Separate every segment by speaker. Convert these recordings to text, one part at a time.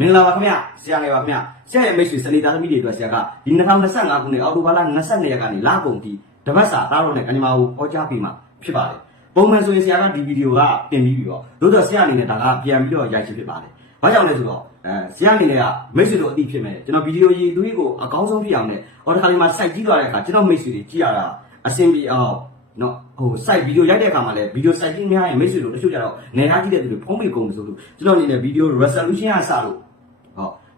Speaker 1: မင်္ဂလာပါခင်ဗျဆရာငယ်ပါခင်ဗျဆရာရဲ့မိတ်ဆွေစနေသားသမီးတွေအတွက်ဆရာကဒီ2025ခုနှစ်အောက်တိုဘာလ22ရက်ကနေလကုန်ထိတပတ်စာသားတော်နဲ့ကညီမကိုဟောကြားပေးမှာဖြစ်ပါတယ်ပုံမှန်ဆိုရင်ဆရာကဒီဗီဒီယိုကတင်ပြီးပြီးတော့တို့တော့ဆရာအနေနဲ့ဒါကပြန်ပြီးတော့ရိုက်ချင်ဖြစ်ပါတယ်ဘာကြောင့်လဲဆိုတော့အဲဆရာအနေနဲ့ကမိတ်ဆွေတို့အသိဖြစ်မယ်ကျွန်တော်ဗီဒီယိုရေးသူကြီးကိုအကောင်းဆုံးဖြစ်အောင်နဲ့ဟောတခါလေးမှာစိုက်ကြည့်သွားတဲ့အခါကျွန်တော်မိတ်ဆွေတွေကြည့်ရတာအဆင်ပြေအောင်နော်ဟို site ဗီဒီယိုရိုက်တဲ့အခါမှာလည်းဗီဒီယို site ကြီးများရင်မိတ်ဆွေတို့တချို့ကြတော့နေသားကြည့်တဲ့သူတွေဖုံးမိကုန်လို့ဆိုလို့ကျွန်တော်အနေနဲ့ဗီဒီယို resolution ကစလို့ဟော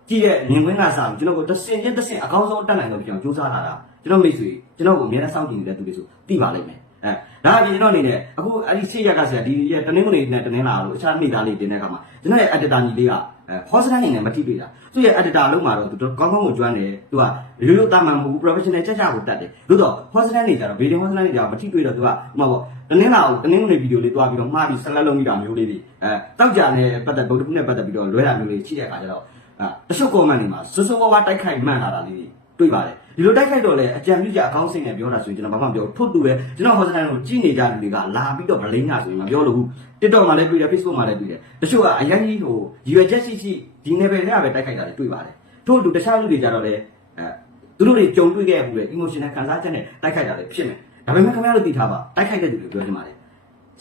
Speaker 1: ကြည့်ရဲ့မြင်ကွင်းကစားကျွန်တော်ကိုတစ်စင်ချင်းတစ်စင်အကောင်းဆုံးတက်နိုင်လို့ပြောင်းစူးစမ်းလာတာကျွန်တော်မိတ်ဆွေကျွန်တော်ကိုအများနဲ့စောင့်ကြည့်နေတဲ့သူတွေဆိုသိပါလိမ့်မယ်အဲဒါအပြင်ကျွန်တော်အနေနဲ့အခုအဲ့ဒီဆေးရက်ကဆရာဒီရဲ့တနင်္ဂနွေနဲ့တနင်္လာလို့အခြားနေ့သားလေးတင်တဲ့အခါမှာကျွန်တော်ရဲ့ editor ညီလေးကအဲ host အနေနဲ့မထိတွေ့တာသူရဲ့ editor လုံးမှာတော့သူကောင်းကောင်းကိုကျွမ်းတယ်သူကရိုးရိုးတာမှန်မဟုတ်ဘူး professional ချက်ချကိုတတ်တယ်လို့တော့ host နေကြတော့ video host နေကြတော့မထိတွေ့တော့သူကဟိုမှာပေါ့တနင်္လာကိုတနင်္ဂနွေဗီဒီယိုလေးတွားပြီးတော့မှားပြီးဆက်လက်လုံးမိတာမျိုးလေးတွေအဲတောက်ကြနဲ့ပတ်သက်ဗုဒ္ဓခုနဲ့ပတ်သက်ပြီးတော့လွဲတာမျိုးလေးရှိတဲ့အခါကျတော့အာ တချို့ comment တွေမှာစွစွဝါးဝါတိုက်ခိုက်မှန်လာတာလေးတွေတွေ့ပါတယ်ဒီလိုတိုက်ခိုက်တော့လေအကြံပြုကြအကောင်းစိတ်နဲ့ပြောတာဆိုရင်ကျွန်တော်ဘာမှမပြောထို့တူပဲကျွန်တော်ဟောစတန်ကိုကြည့်နေကြတဲ့လူတွေကလာပြီးတော့ဗလိန်းကဆိုရင်မပြောလို့ဘူး TikTok မှာလည်းတွေ့တယ် Facebook မှာလည်းတွေ့တယ်တချို့ကအရင်ကြီးဟိုရည်ရွယ်ချက်ရှိရှိဒီ level ထဲကပဲတိုက်ခိုက်တာတွေတွေ့ပါတယ်ထို့တူတခြားလူတွေကြတော့လေအဲသူတို့တွေကြုံတွေ့ခဲ့မှုလေ emotional ခံစားချက်နဲ့တိုက်ခိုက်တာတွေဖြစ်မယ်ဒါပေမဲ့ခင်ဗျားတို့သိထားပါတိုက်ခိုက်တဲ့သူတွေပြောချင်ပါတယ်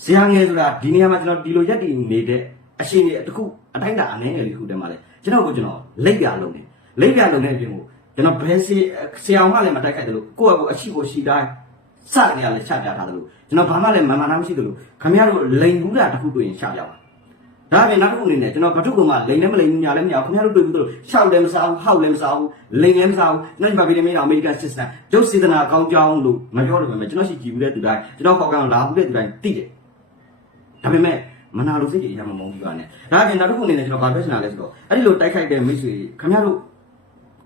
Speaker 1: ဇာငယ်ဆိုတာဒီနေရာမှာကျွန်တော်ဒီလိုရက်တည်နေတဲ့အရှင်တွေတခုအတိုင်းတာအနေငယ်လေးတစ်ခုတည်းမှာလေ ကျွန်တော်ကိုကျွန်တော်လက်ပြလုံးနေလက်ပြလုံးတဲ့အပြင်ကိုကျွန်တော်ဘယ်စီဆရာအောင်မှလည်းမတိုက်ခိုက်တယ်လို့ကိုယ့်အကိုအရှိကိုရှိတိုင်းစနေရလဲချပြထားတယ်လို့ကျွန်တော်ဘာမှလည်းမမှန်တာမရှိတယ်လို့ခင်ဗျားတို့လိန်ဘူးတာတစ်ခုတွေ့ရင်ရှာပြပါဒါပြင်နောက်တစ်ခုအနေနဲ့ကျွန်တော်ဘာထုကမှလိန်လည်းမလိန်ဘူးညာလည်းမရဘူးခင်ဗျားတို့တွေ့ဘူးလို့ရှောက်လည်းမစားဘူးဟောက်လည်းမစားဘူးလိန်လည်းမစားဘူးနောက်ဒီမှာဗီဒီယိုမင်းအမေရိကန်စစ်စတန်ရုပ်စေတနာအကောင်းကြောင်းလို့မပြောလို့ပဲကျွန်တော်ရှိကြည့်ဘူးတဲ့သူတိုင်းကျွန်တော်ခေါက်ကောင်လာဘူးတဲ့သူတိုင်းသိတယ်ဒါပေမဲ့ မနာလို့စိတ်ကြီးရမမုန်းဘူးကနဲ့ဒါပြင်နောက်တစ်ခုအနေနဲ့ကျွန်တော်ဘာပြောချင်တာလဲဆိုတော့အဲ့ဒီလိုတိုက်ခိုက်တဲ့မိတ်ဆွေခင်ဗျားတို့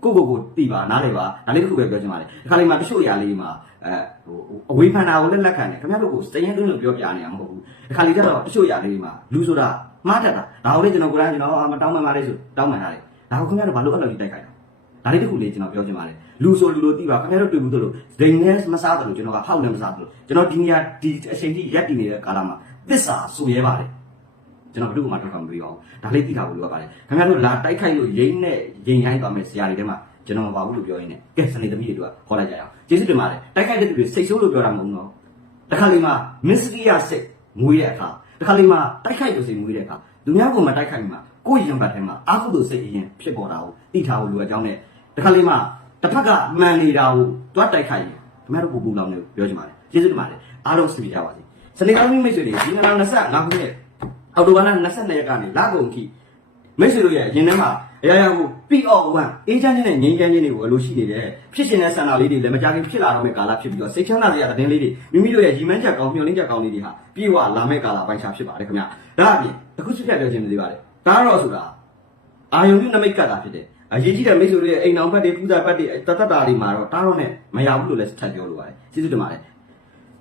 Speaker 1: ကိုကိုကိုတီးပါနားလေပါဒါလေးတစ်ခုပဲပြောချင်ပါတယ်ဒီခါလေးမှာတချို့အရာလေးမှာအဲဟိုအဝေးဖန်တာကိုလက်လက်ခံတယ်ခင်ဗျားတို့ကိုစရင်သွင်းလို့ပြောပြနေရမှာမဟုတ်ဘူးဒီခါလေးကျတော့တချို့အရာလေးမှာလူဆိုတာမှားတတ်တာဒါကိုလေကျွန်တော်ကိုယ်တိုင်ကျွန်တော်မတောင်းမှန်ပါလေဆိုတောင်းမှန်တာလေဒါကိုခင်ဗျားတို့ဘာလို့အဲ့လိုကြီးတိုက်ခိုက်တာဒါလေးတစ်ခုလေးကျွန်တော်ပြောချင်ပါတယ်လူဆိုလူလိုတီးပါခင်ဗျားတို့တွေ့ဘူးသလိုဒိန်နဲ့မစားသလိုကျွန်တော်ကဟောက်လည်းမစားသလိုကျွန်တော်ဒီနေရာဒီအချိန်ကြီးရက်တည်နေတဲ့ကာလမှာ သစ္စာဆိုရဲပါတယ်ကျွန်တော်ဘယ်သူမှတော့မပြောအောင်ဒါလေးသိထားဖို့လိုပါတယ်ခင်ဗျားတို့လာတိုက်ခိုက်လို့ရိမ့်နဲ့ရိမ့်ရိုင်းသွားမယ်ဆရာတွေထဲမှာကျွန်တော်မပါဘူးလို့ပြောရင်းနဲ့ကဲစနေသမီးတွေတို့ကခေါ်လိုက်ကြရအောင်ကျေးဇူးတင်ပါတယ်တိုက်ခိုက်တဲ့သူတွေစိတ်ဆိုးလို့ပြောတာမဟုတ်ဘူးနော်တခါလေမှမစ္စရီယာစိတ်မွေးတဲ့အခါတခါလေမှတိုက်ခိုက်လို့စိတ်မွေးတဲ့အခါလူများကမှတိုက်ခိုက်မှာကိုယ့်ရင်ဘတ်ထဲမှာအာဟုလို့စိတ်ရင်ဖြစ်ပေါ်တာကိုသိထားဖို့လိုအပ်ကြောင်းနဲ့တခါလေမှတစ်ဖက်ကမှန်နေတာကိုတွားတိုက်ခိုက်ရင်ခင်ဗျားတို့ပူပူလောင်နေပြောချင်ပါတယ်ကျေးဇူးတင်ပါတယ်အားလုံးစနေကြပါစေ စနေကောင်းမိတ်ဆွေတွေဒီနေ့25ခုနှစ်အောက်တိုဘာလ22ရက်ကနေလကုန်ထိမိတ်ဆွေတို့ရဲ့ရင်ထဲမှာအရာရာကိုပြီးအောင်ဝမ်းအေးချမ်းခြင်းနဲ့ငြိမ်းချမ်းခြင်းတွေကိုအလိုရှိနေတယ်ဖြစ်ရှင်တဲ့ဆန္ဒလေးတွေလည်းမကြခင်ဖြစ်လာတော့မယ့်ကာလဖြစ်ပြီးတော့စိတ်ချမ်းသာစရာသတင်းလေးတွေမိမိတို့ရဲ့ရီမန်းချက်ကောင်းမျှော်လင့်ချက်ကောင်းလေးတွေဟာပြေဝလာမယ့်ကာလပိုင်းခြားဖြစ်ပါတယ်ခင်ဗျာဒါအပြင်တစ်ခုစစ်ပြပြောခြင်းမသေးပါနဲ့ဒါတော့ဆိုတာအာယုံပြုနမိတ်ကတ်တာဖြစ်တယ်အရေးကြီးတဲ့မိတ်ဆွေတို့ရဲ့အိမ်အောင်ဘက်တွေပူဇာဘက်တွေတတ်တတာတွေမှာတော့တားတော့နဲ့မရဘူးလို့လည်းထပ်ပြောလိုပါတယ်ကျေးဇူးတင်ပါတယ်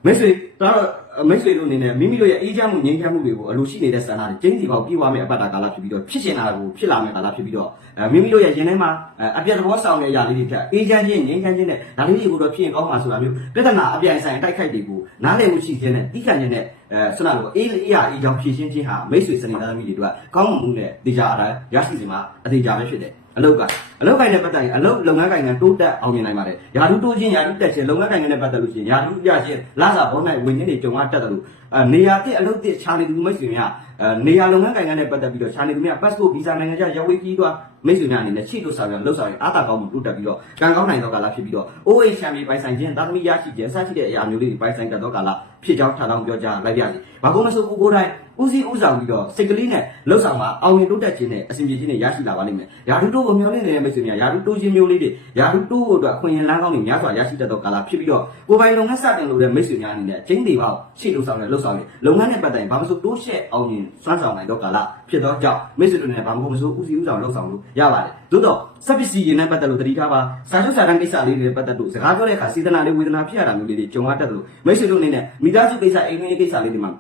Speaker 1: မိတ်ဆွေဒါတော့ မိတ်ဆွေတို့အနေနဲ့မိမိတို့ရဲ့အေးချမ်းမှုငြိမ်းချမ်းမှုတွေကိုအလိုရှိနေတဲ့ဆန္ဒတွေကျင်းစီပေါက်ပြေးသွားမယ့်အပတ်တာကာလဖြစ်ပြီးတော့ဖြစ်ရှင်တာကိုဖြစ်လာမယ့်ကာလဖြစ်ပြီးတော့အဲမိမိတို့ရဲ့ရင်ထဲမှာအဲအပြတ်သဘောဆောင်တဲ့အရာလေးတွေထက်အေးချမ်းခြင်းငြိမ်းချမ်းခြင်းနဲ့ဒါလေးတွေကိုတော့ဖြစ်ရင်ကောင်းမှာဆိုတာမျိုးပြဿနာအပြိုင်ဆိုင်တိုက်ခိုက်တွေကိုနားလည်မှုရှိခြင်းနဲ့တိကျခြင်းနဲ့အဲဆွမ်းနာကိုအေးအေးရာအေးကြောင့်ဖြည့်ရှင်းခြင်းဟာမိတ်ဆွေစနေသားသမီးတွေတို့ကကောင်းမှုနဲ့တရားအတိုင်းရရှိစီမှာအသေးကြပဲဖြစ်တယ် အလုတ်ကအလုတ်ကိုင်းနဲ့ပတ်သက်ရင်အလုတ်လုပ်ငန်းကိုင်းကတိုးတက်အောင်မြင်နိုင်ပါတယ်ယာတုတိုးခြင်းယာတုတက်ခြင်းလုပ်ငန်းကိုင်းနဲ့ပတ်သက်လို့ရှိရင်ယာတုပြခြင်းလာစာဘောနိုင်ဝင်ခြင်းတွေကြုံရတတ်တယ်လို့အဲနေရာတစ်အလုတ်တစ်ခြားနေသူမိတ်ဆွေများအဲနေရာလုပ်ငန်းကိုင်းနဲ့ပတ်သက်ပြီးတော့ခြားနေသူများ passport visa နိုင်ငံခြားရောက်ဝေးကြီးတော့ မိတ်ဆွေများအနေနဲ့ချိလို့ဆောင်ရလှုပ်ဆောင်ရအားသာကောင်းမှုတိုးတက်ပြီးတော့ကံကောင်းနိုင်သောကာလဖြစ်ပြီးတော့ OH ချမ်းမြေပိုင်ဆိုင်ခြင်းသာသမီရရှိခြင်းအစရှိတဲ့အရာမျိုးလေးတွေပိုင်ဆိုင်တတ်သောကာလဖြစ်ကြောင်းထားတော့ပြောကြလိုက်ပါစီ။ဘာကုန်မဆိုကိုကိုယ်တိုင်ဦးစီးဦးဆောင်ပြီးတော့စိတ်ကလေးနဲ့လှုပ်ဆောင်မှာအောင်မြင်တိုးတက်ခြင်းနဲ့အစီအပြေခြင်းနဲ့ရရှိလာပါလိမ့်မယ်။ယာတုတိုးကိုမျှော်လင့်နေတဲ့မိတ်ဆွေများယာတုတိုးခြင်းမျိုးလေးတွေယာတုတိုးဖို့အတွက်ခွင့်ရင်လန်းကောင်းတွေများစွာရရှိတတ်သောကာလဖြစ်ပြီးတော့ကိုယ်ပိုင်လုပ်ငန်းစတင်လို့တဲ့မိတ်ဆွေများအနေနဲ့အချင်းတွေပေါ့ရှေ့လှုပ်ဆောင်တဲ့လှုပ်ဆောင်တဲ့လုပ်ငန်းနဲ့ပတ်သက်ရင်ဘာမဆိုတိုးရှက်အောင်မြင်စွမ်းဆောင်နိုင်သောကာလဖြစ်သောကြောင့်မိတ်ဆွေတို့နဲ့ဘာမကုန်မဆိုဦးစီးဦးဆောင်လှုပ်ဆောင်လို့ရပါတယ်။သို့တော့စက်ပစ္စည်းတွေနဲ့ပတ်သက်လို့တတိထားပါစာချုပ်စာတမ်းကိစ္စလေးတွေနဲ့ပတ်သက်လို့စကားပြောတဲ့အခါစေတနာလေးဝေဒနာဖြစ်ရတာမျိုးလေးတွေကြုံရတတ်တယ်လို့မိတ်ဆွေတို့အနေနဲ့မိသားစုကိစ္စအိမ်တွင်းကိစ္စလေးတွေမှာ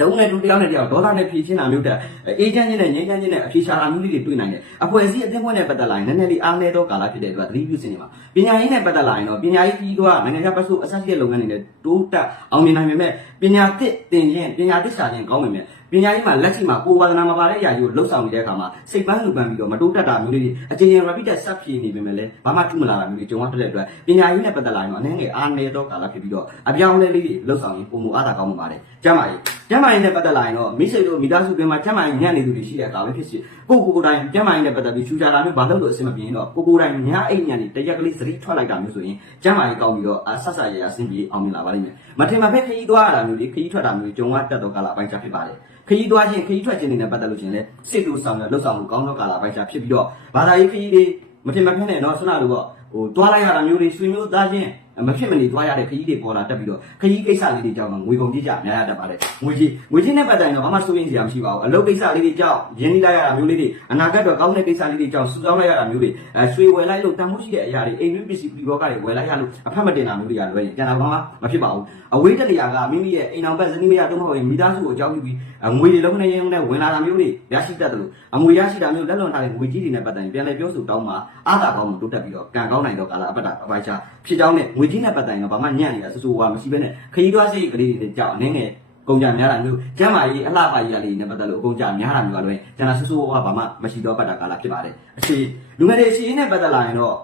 Speaker 1: တုံးနဲ့တူတယောက်နဲ့တယောက်ဒေါသနဲ့ဖြည့်ချင်းတာမျိုးတက်အေးချမ်းချင်းနဲ့ငြိမ်းချမ်းချင်းနဲ့အဖြေရှာတာမျိုးလေးတွေတွေ့နိုင်တယ်အဖွဲ့အစည်းအသင်းဖွဲ့နဲ့ပတ်သက်လာရင်နည်းနည်းလေးအားနည်းသောကာလဖြစ်တဲ့အတွက်သတိပြုစင်နေမှာပညာရေးနဲ့ပတ်သက်လာရင်တော့ပညာရေးကြီးကနိုင်ငံခြားပတ်စုအဆက်ရှိတဲ့လုပ်ငန်းတွေနဲ့တိုးတက်အောင်မြင်နိုင်ပေမဲ့ပညာသစ်သင်ခြင်းပညာသစ္စာခြင်းကောင်းပေမဲ့ပညာရေးမှာလက်ရှိမှာကိုယ်ဝါဒနာမပါတဲ့အရာကြီးကိုလှုပ်ဆောင်နေတဲ့အခါမှာစိတ်ပန်းလူပန်းပြီးတော့မတိုးတက်တာမျိုးလေးတွေအချင်းချင်း repeat ဆက်ဖြည့်နေပေမဲ့လည်းဘာမှထူးမလာတာမျိုးတွေကြုံရတဲ့အတွက်ပညာရေးနဲ့ပတ်သက်လာရင်တော့အနေငယ်အားနည်းတော့ကာလဖြစ်ပြီးတော့အပြောင်းအလဲလေးတွေလှုပ်ဆောင်ရင်ပုံမူအားသာကောင်းမှာပါတယ်ကျမ်းမာရေးကျမ်းမာရေးနဲ့ပတ်သက်လာရင်တော့မိစေတို့မိသားစုတွင်မှာကျမ်းမာရေးညံ့နေသူတွေရှိတဲ့အခါပဲဖြစ်စီကိုကိုကိုတိုင်းကျမ်းမာရေးနဲ့ပတ်သက်ပြီးချူချာတာမျိုးဘာလို့လို့အဆင်မပြေရင်တော့ကိုကိုတိုင်းညအိတ်ညံ့နေတရက်ကလေးစရိထွက်လိုက်တာမျိုးဆိုရင်ကျမ်းမာရေးကောင်းပြီးတော့အဆက်ဆက်ရရအဆင်ပြေအောင်မြင်လာပါလိမ့်မယ် မထင်မှပဲခရီးသွားရတာမျိုးတွေခရီးထွက်တာမျိုးတွေကြုံရတတ်တော့ကာလအပိုင်းခြားဖြစ်ပါတယ်ခရီးသွားခြင်းခရီးထွက်ခြင်းတွေနဲ့ပတ်သက်လို့ရှင်လဲစိတ်တူဆောင်ရလှုပ်ဆောင်မှုကောင်းသောကာလအပိုင်းခြားဖြစ်ပြီးတော့ဘာသာရေးခရီးတွေမထင်မှဖက်နဲ့တော့ဆွမ်းနာလို့ပေါ့ဟိုတွားလိုက်ရတာမျိုးတွေဆွေမျိုးသားချင်း မဖြစ်မနေတွားရတဲ့ခရီးတွေပေါ်လာတက်ပြီးတော့ခရီးကိစ္စလေးတွေကြောင့်ငွေကုန်ကြေးကြများရတတ်ပါတယ်ငွေကြီးငွေကြီးနဲ့ပတ်သက်ရင်တော့ဘာမှစိုးရိမ်စရာမရှိပါဘူးအလုပ်ကိစ္စလေးတွေကြောင့်ရင်းနှီးလိုက်ရတာမျိုးလေးတွေအနာဂတ်တော့ကောင်းတဲ့ကိစ္စလေးတွေကြောင့်စုဆောင်းလိုက်ရတာမျိုးတွေအဲရွှေဝယ်လိုက်လို့တန်ဖိုးရှိတဲ့အရာတွေအိမ်တွင်းပစ္စည်းပရိဘောဂတွေဝယ်လိုက်ရလို့အဖက်မတင်တာမျိုးတွေကလွယ်ရင်ကျန်တာဘာမှမဖြစ်ပါဘူးအဝေးတက်နေရကမိမိရဲ့အိမ်အောင်ဘက်ဇနီးမယားတို့မဟုတ်ရင်မိသားစုကိုအကြောင်းပြုပြီးငွေတွေလုံးနေရင်နဲ့ဝင်လာတာမျိုးတွေရရှိတတ်တယ်လို့အငွေရရှိတာမျိုးလက်လွန်ထားတဲ့ငွေကြီးတွေနဲ့ပတ်သက်ရင်ပြန်လည်ပြောဆိုတောင်းမှာအားသာကောင်းမှုတိုးတက်ပြီးတော့ကံကောင်းနိုင်တော့ကာလအပတ္တအပိုင်းခြားဖြစ်ကြောင်းနဲ့ငွေကြီးနဲ့ပတ်သက်ရင်တော့ဘာမှညံ့နေတာစစိုးဝါမရှိဘဲနဲ့ခရီးသွားစိတ်ကလေးတွေကြောက်အနေငယ်ကုန်ကြများတာမျိုးကျမ်းမာရေးအလှပရေးရလေးနဲ့ပတ်သက်လို့အကုန်ကြများတာမျိုးကလည်းကျန်တာဆူဆူဝါဘာမှမရှိတော့ပတ်တာကာလဖြစ်ပါတယ်အခြေလူငယ်တွေအခြေအနေနဲ့ပတ်သက်လာရင်တော့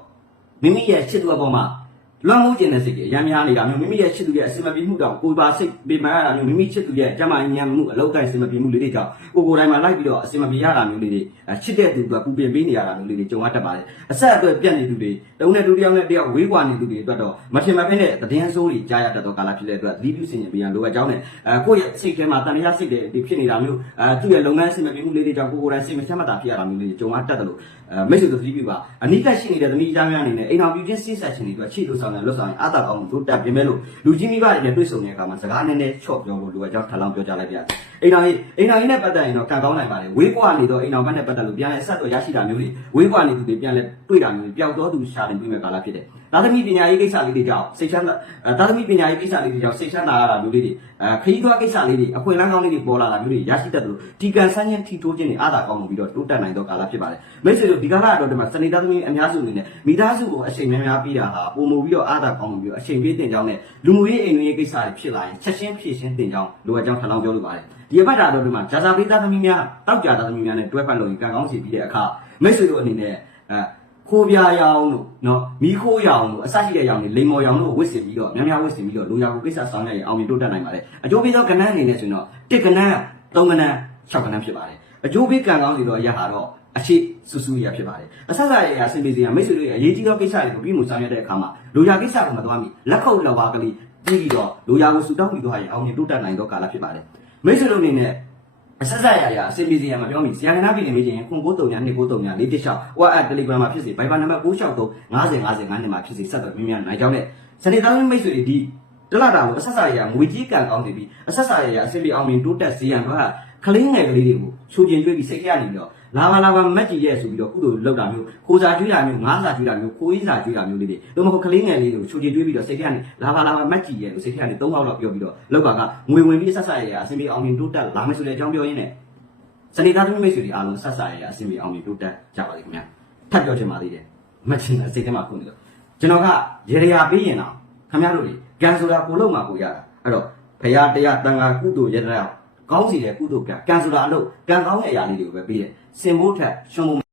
Speaker 1: မိမိရဲ့ချစ်သူအပေါ်မှာ လွန်မှုကျင်တဲ့စိတ်ကြီးအများများနေတာမျိုးမိမိရဲ့ချစ်သူရဲ့အစင်မပြေမှုတောင်ကိုယ်ပါစိတ်ပေမှန်ရတာမျိုးမိမိချစ်သူရဲ့ကျမ်းမာရေးညံမှုအလောက်တိုင်းအစင်မပြေမှုလေးတွေကြောင့်ကိုယ်ကိုယ်တိုင်မှာလိုက်ပြီးတော့အစင်မပြေရတာမျိုးလေးတွေချစ်တဲ့သူကပူပင်ပေးနေရတာမျိုးလေးတွေကြုံရတတ်ပါတယ်အဆက်အတွက်ပြတ်နေသူတွေတုံးတဲ့လူတစ်ယောက်နဲ့တယောက်ဝေးကွာနေသူတွေအတွက်တော့မထင်မှတ်ဖက်တဲ့တည်င်းဆိုးတွေကြားရတတ်သောကာလဖြစ်တဲ့အတွက်သတိပြုစင်ကြင်ပေးရန်လိုအပ်ကြောင်းနဲ့အဲကိုယ့်ရဲ့စိတ်ထဲမှာတန်တရားစိတ်တွေဖြစ်နေတာမျိုးအဲသူ့ရဲ့လုပ်ငန်းအစင်မပြေမှုလေးတွေကြောင့်ကိုယ်ကိုယ်တိုင်စိတ်မချမ်းမသာဖြစ်ရတာမျိုးလေးတွေကြုံရတတ်တယ်လို့အဲမိတ်ဆွေတို့သတိပြုပါအနိကရှိနေတဲ့သမီးအကြောင်းများအနေနဲ့အိမ်တော်ပြချင်းစိတ်ဆက်ရှင်တွေအတွက်ချစ်လို့ဆောင်တယ်လို့ဆောင်ရင်အသာကောင်းမှုတို့တက်ပြင်မဲ့လို့လူကြီးမိဘတွေနဲ့တွေ့ဆုံတဲ့အခါမှာစကားနည်းနည်းချော့ပြောဖို့လိုအပ်ကြောင်းထပ်လောင်းပြောကြလိုက်ပြအိမ်တော်ကြီးအိမ်တော်ကြီးနဲ့ပတ်သက်ရင်တော့ကံကောင်းနိုင်ပါတယ်ဝေးကွာနေတော့အိမ်တော်ဘက်နဲ့ပတ်သက်လို့ပြန်လဲဆက်တော့ရရှိတာမျိုးတွေဝေးကွာနေသူတွေပြန်လဲတွေ့တာမျိုးတွေပျောက်တော့သူရှာတင်ပြီးမဲ့ကာလဖြစ်တယ် သာသမီပညာရေးကိစ္စလေးတွေကြောင့်စိတ်ချမ်းသာသာသမီပညာရေးကိစ္စလေးတွေကြောင့်စိတ်ချမ်းသာရတာမျိုးလေးတွေအဲခရီးသွားကိစ္စလေးတွေအခွင့်အလမ်းကောင်းလေးတွေပေါ်လာတာမျိုးတွေရရှိတတ်တယ်လို့ဒီကံဆန်းချင်းထီတိုးခြင်းတွေအားသာကောင်းမှုပြီးတော့တိုးတက်နိုင်တော့ကာလဖြစ်ပါတယ်မိတ်ဆွေတို့ဒီကာလအတော်တည်းမှာစနေသားသမီးအများစုအနေနဲ့မိသားစုကိုအချိန်များများပြီးတာဟာပုံမူပြီးတော့အားသာကောင်းမှုပြီးတော့အချိန်ပေးတင်ကြောင်းနဲ့လူမှုရေးအိမ်တွင်းရေးကိစ္စတွေဖြစ်လာရင်ချက်ချင်းဖြည့်ရှင်းတင်ကြောင်းလိုအပ်ကြောင်းထပ်လောင်းပြောလိုပါတယ်ဒီအပတ်တာတော်တည်းမှာဂျာဇာပေးသားသမီးများတောက်ကြသားသမီးများနဲ့တွဲပတ်လို့ရင်ကံကောင်းစီပြီးတဲ့အခါမိတ်ဆွေတို့အနေနဲ့အဲ ခိုးပြားရောင်တို့နော်မီးခိုးရောင်တို့အစရှိတဲ့ရောင်တွေလိမ်မော်ရောင်တို့ဝစ်စင်ပြီးတော့များများဝစ်စင်ပြီးတော့လူရောင်ကိုကိစ္စဆောင်ရရင်အောင်မြင်တိုးတက်နိုင်ပါတယ်အကျိုးပေးသောကဏ္ဍအနေနဲ့ဆိုရင်တော့တစ်ကဏ္ဍသုံးကဏ္ဍ၆ကဏ္ဍဖြစ်ပါတယ်အကျိုးပေးကံကောင်းစီတော့အရာဟာတော့အရှိဆူဆူရဖြစ်ပါတယ်အဆက်ဆက်ရရဆင်ပြေစရာမိတ်ဆွေတို့ရဲ့အရေးကြီးသောကိစ္စတွေကိုပြီးမှုဆောင်ရွက်တဲ့အခါမှာလူရကိစ္စကိုမသွားမီလက်ခုပ်လက်ဝါးကလေးပြီးပြီးတော့လူရကိုဆူတောင်းပြီးတော့ရင်အောင်မြင်တိုးတက်နိုင်သောကာလဖြစ်ပါတယ်မိတ်ဆွေတို့အနေနဲ့အ ဆက်ဆက်ရရအစင်ပြေစရာမပြောမီဆရာကနာပြည်နေမေးခြင်းခု939 239 416 WhatsApp Telegram မှာဖြစ်စေ Viber နံပါတ်963 50 50 50မှာဖြစ်စေဆက်သွယ်မြင်မြန်နိုင်ကြောင်းနဲ့စနေသားမိတ်ဆွေတွေဒီတလာတာကိုအဆက်ဆက်ရရငွေကြီးကံကောင်းနေပြီးအဆက်ဆက်ရရအစင်ပြေအောင်မြင်တိုးတက်စေရန်တော့ကလေးငယ်ကလေးတွေကို ချိုးကျင်တွေးပြီးစိတ်ကြရနေပြီးတော့လာပါလာပါမက်ကြီးရဲ့ဆိုပြီးတော့ကုသိုလ်လောက်တာမျိုးခိုးစာကျွေးတာမျိုးငားစာကျွေးတာမျိုးခိုးရေးစာကျွေးတာမျိုးလေးတွေတို့မဟုတ်ကလေးငယ်လေးတွေကိုချိုးကျင်တွေးပြီးတော့စိတ်ကြရနေလာပါလာပါမက်ကြီးရဲ့လို့စိတ်ကြရနေ၃လောက်တော့ပြောပြီးတော့လောက်ကကငွေဝင်ပြီးဆက်ဆက်ရရအစင်ပြေအောင်မြင်တိုးတက်လာမယ်ဆိုတဲ့အကြောင်းပြောရင်းနဲ့စနေသားသမီးမိတ်ဆွေတွေအားလုံးဆက်ဆက်ရရအစင်ပြေအောင်မြင်တိုးတက်ကြပါလိမ့်ခင်ဗျာထပ်ပြောချင်ပါသေးတယ်မချင်တဲ့စိတ်ထဲမှာခုနေလို့ကျွန်တော်ကရေရရာပေးရင်တော့ခင်ဗျားတို့တွေကံဆိုတာကိုလုံးမှာကိုရတာအဲ့တော့ဖရာတရားတန်ခါကုသိုလ်ရတနာ ကောင်းစီတဲ့ကုသိုလ်ကံကံဆိုတာအလို့ကံကောင်းတဲ့အရာလေးတွေကိုပဲပေးတယ်စင်ဖို့ထက်ရှင်ဖို့